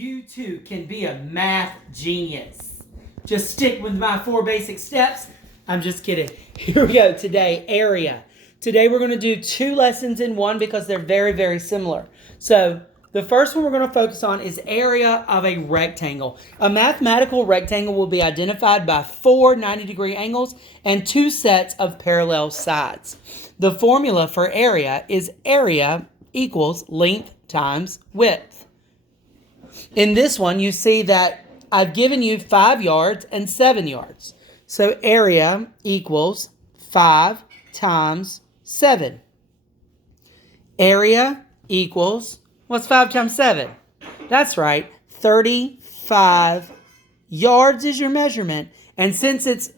You too can be a math genius. Just stick with my 4 basic steps. I'm just kidding. Here we go. Today, area. Today we're going to do 2 lessons in one because they're very, very similar. So the first one we're going to focus on is area of a rectangle. A mathematical rectangle will be identified by 4 90-degree angles and 2 sets of parallel sides. The formula for area is area equals length times width. In this one, you see that I've given you 5 yards and 7 yards. So area equals 5 times 7. Area equals, what's 5 times 7? That's right, 35 yards is your measurement. And since it's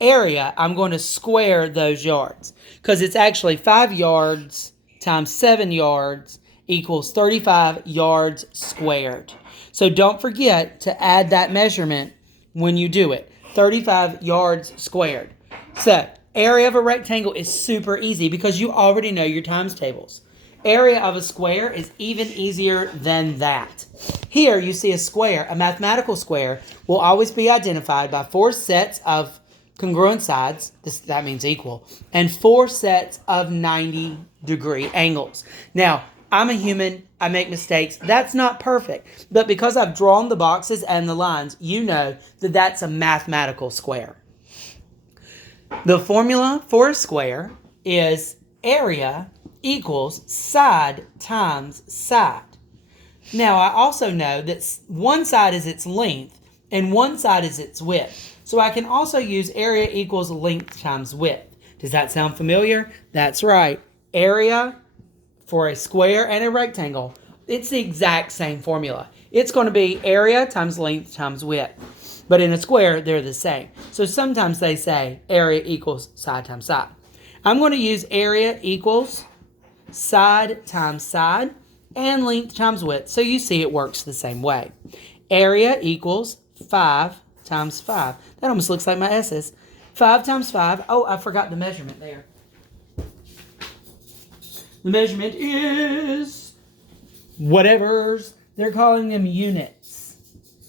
area, I'm going to square those yards. Because it's actually 5 yards times 7 yards equals 35 yards squared. So don't forget to add that measurement when you do it. 35 yards squared. So area of a rectangle is super easy because you already know your times tables. Area of a square is even easier than that. Here you see a square. A mathematical square will always be identified by 4 sets of congruent sides, that means equal, and 4 sets of 90-degree angles. Now, I'm a human, I make mistakes. That's not perfect. But because I've drawn the boxes and the lines, you know that that's a mathematical square. The formula for a square is area equals side times side. Now, I also know that one side is its length and one side is its width. So I can also use area equals length times width. Does that sound familiar? That's right. Area for a square and a rectangle, it's the exact same formula. It's going to be area times length times width. But in a square, they're the same. So sometimes they say area equals side times side. I'm going to use area equals side times side and length times width. So you see it works the same way. Area equals 5 times 5. That almost looks like my S's. 5 times 5. Oh, I forgot the measurement there. The measurement is whatever's, they're calling them units.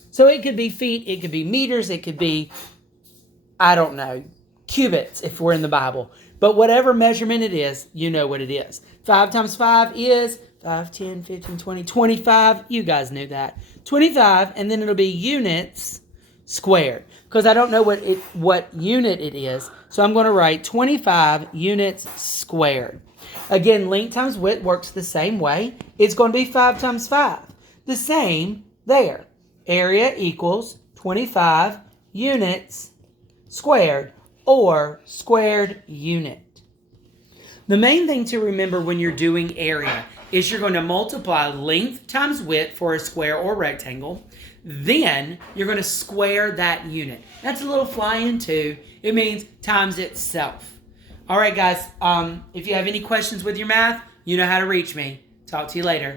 So it could be feet, it could be meters, it could be, I don't know, cubits if we're in the Bible. But whatever measurement it is, you know what it is. 5 times 5 is 5, 10, 15, 20, 25. You guys knew that. 25, and then it'll be units squared. Because I don't know what unit it is, so I'm going to write 25 units squared. Again, length times width works the same way. It's going to be 5 times 5. The same there. Area equals 25 units squared, or squared unit. The main thing to remember when you're doing area is you're going to multiply length times width for a square or rectangle. Then you're going to square that unit. That's a little fly-in too. It means times itself. All right, guys. If you have any questions with your math, you know how to reach me. Talk to you later.